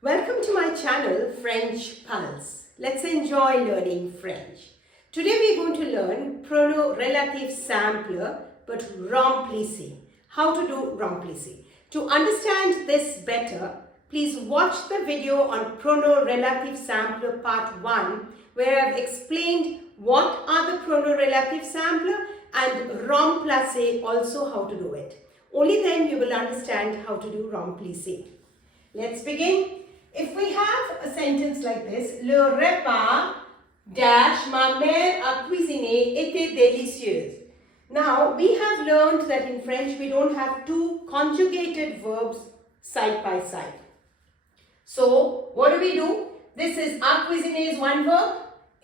Welcome to my channel French Pulse. Let's enjoy learning French. Today we're going to learn pronom relatif simple but remplissez. How to do remplissez. To understand this better, please watch the video on pronom relatif simple part 1 where I've explained what are the pronom relatif simple and remplissez, also how to do it. Only then you will understand how to do remplissez. Let's begin. If we have a sentence like this, le repas dash ma mère a cuisiné était délicieuse. Now, we have learned that in French we don't have two conjugated verbs side by side. So, what do? This is a cuisiné is one verb,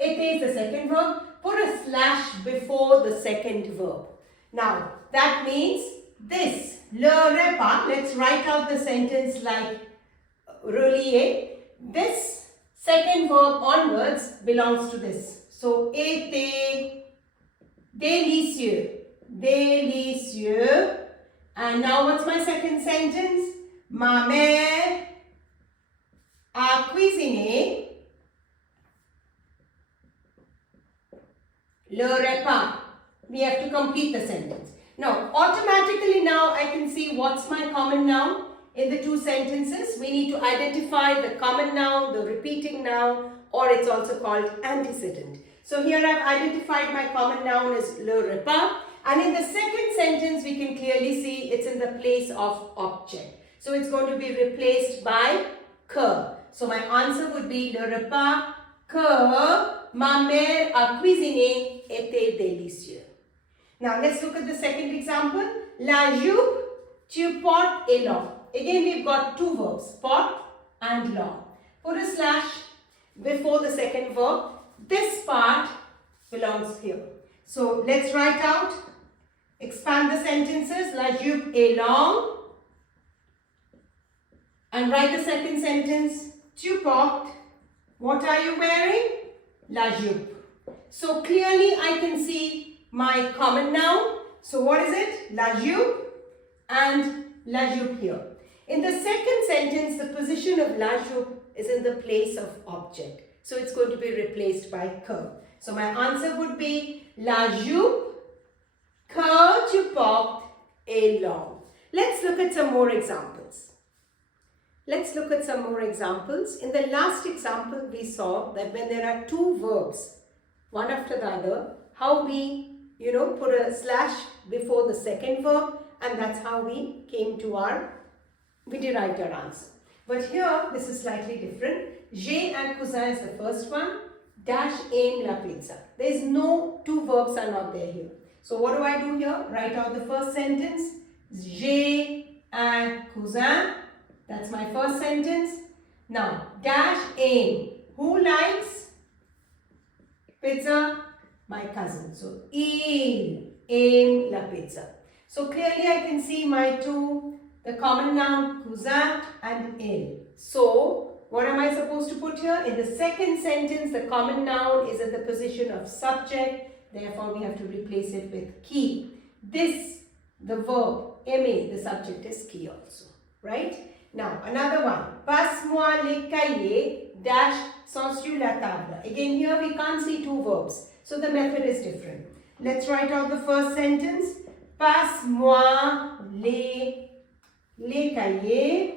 était is the second verb. Put a slash before the second verb. Now, that means this, le repas, let's write out the sentence like relier. This second verb onwards belongs to this. So, était délicieux. Délicieux. And now what's my second sentence? Ma mère a cuisiné le repas. We have to complete the sentence. Now, automatically now I can see what's my common noun. In the two sentences, we need to identify the common noun, the repeating noun, or it's also called antecedent. So here I've identified my common noun as le repas. And in the second sentence, we can clearly see it's in the place of object. So it's going to be replaced by que. So my answer would be le repas que ma mère a cuisiné était délicieux. Now let's look at the second example. La jupe tu portes est long. Again, we've got two verbs, porte and long. Put a slash before the second verb. This part belongs here. So, let's write out, expand the sentences. La jupe est longue. And write the second sentence. Tu portes. What are you wearing? La jupe. So, clearly I can see my common noun. So, what is it? La jupe and la jupe here. In the second sentence, the position of la jupe is in the place of object. So it's going to be replaced by que. So my answer would be la jupe que tu portes est longue. Let's look at some more examples. Let's look at some more examples. In the last example, we saw that when there are two verbs, one after the other, how we, put a slash before the second verb, and that's how we came to we derived our answer. But here, this is slightly different. J'ai un cousin is the first one. Dash aime la pizza. There is no, two verbs are not there here. So what do I do here? Write out the first sentence. J'ai un cousin. That's my first sentence. Now, dash aime. Who likes pizza? My cousin. So, il aime la pizza. So clearly I can see my two, the common noun cousin and il. So what am I supposed to put here? In the second sentence, the common noun is in the position of subject. Therefore, we have to replace it with qui. This, the verb, aimer, the subject is qui also. Right? Now, another one. Passe-moi les cahiers, dash sont sur la table. Again, here we can't see two verbs. So the method is different. Let's write out the first sentence. Passe-moi les cahiers.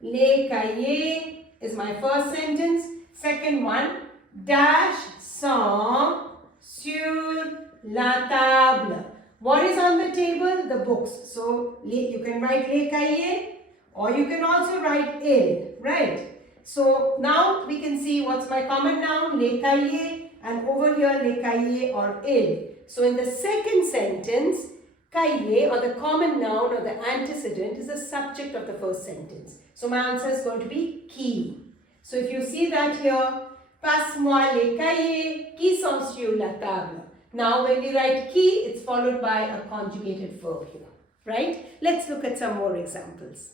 Les cahiers is my first sentence. Second one, dash sont sur la table. What is on the table? The books. So, you can write les cahiers or you can also write il, right? So, now we can see what's my common noun, les cahiers, and over here, les cahiers or il. So, in the second sentence, cahier or the common noun or the antecedent is the subject of the first sentence. So my answer is going to be qui. So if you see that here, passe-moi les cahiers qui sont sur la table. Now when we write qui, it's followed by a conjugated verb here. Right? Let's look at some more examples.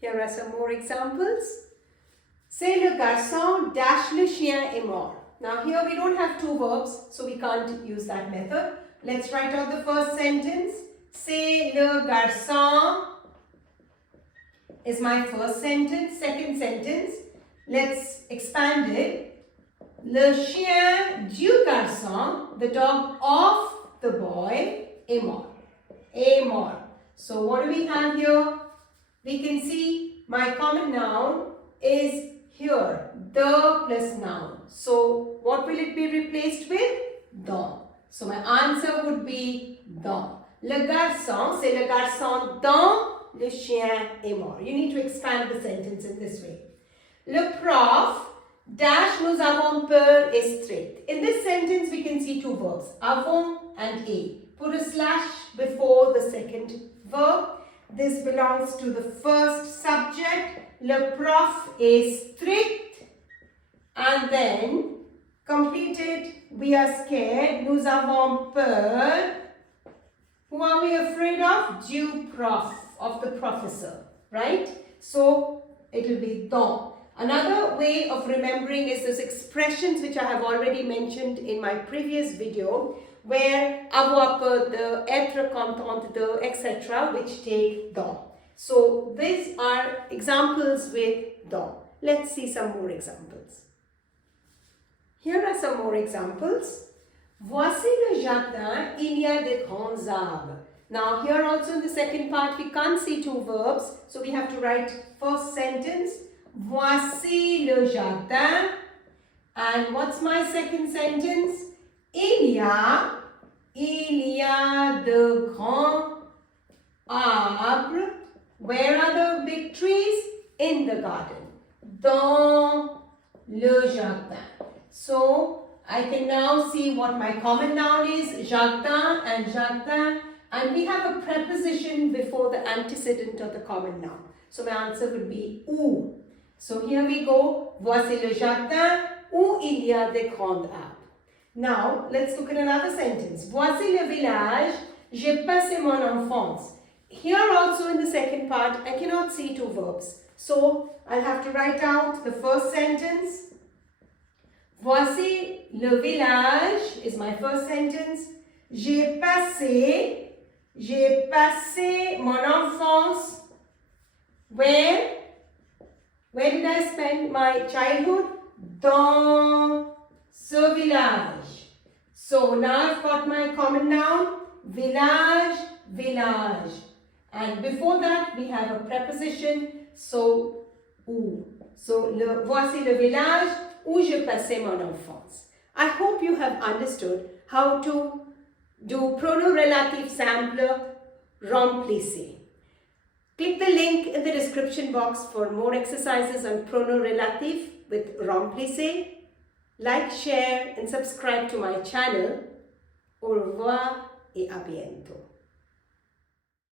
Here are some more examples. C'est le garçon dash le chien est mort. Now here we don't have two verbs, so we can't use that method. Let's write out the first sentence. C'est le garçon is my first sentence. Second sentence, let's expand it. Le chien du garçon, the dog of the boy, est mort. Est mort. So what do we have here? We can see my common noun is here, the plus noun. So what will it be replaced with? Dans. So my answer would be dans. Le garçon, c'est le garçon dans le chien est mort. You need to expand the sentence in this way. Le prof dash nous avons peur est strict. In this sentence we can see two verbs, avons and est. Put a slash before the second verb. This belongs to the first subject. Le prof est strict. And then completed, we are scared. Nous avons peur. Who are we afraid of? Du prof, of the professor, right? So it will be dans. Another way of remembering is those expressions which I have already mentioned in my previous video, where avoir peur de, être content de, etc., which take dans. So these are examples with dans. Let's see some more examples. Here are some more examples. Voici le jardin, il y a de grands arbres. Now here also in the second part we can't see two verbs, so we have to write first sentence. Voici le jardin. And what's my second sentence? Il y a de grands arbres. Where are the big trees? In the garden. Dans le jardin. So I can now see what my common noun is, jardin and jardin, and we have a preposition before the antecedent of the common noun. So my answer would be où. So here we go. Voici le jardin où il y a des grands arbres. Now let's look at another sentence. Voici le village, j'ai passé mon enfance. Here also in the second part, I cannot see two verbs. So I'll have to write out the first sentence. Voici le village is my first sentence. J'ai passé mon enfance. Where did I spend my childhood? Dans ce village. So now I've got my common noun, village, village. And before that we have a preposition, so où. So voici le village où je passais mon enfance. I hope you have understood how to do pronom relatif simple remplissez. Click the link in the description box for more exercises on pronom relatif with remplissez. Like, share and subscribe to my channel. Au revoir et à bientôt.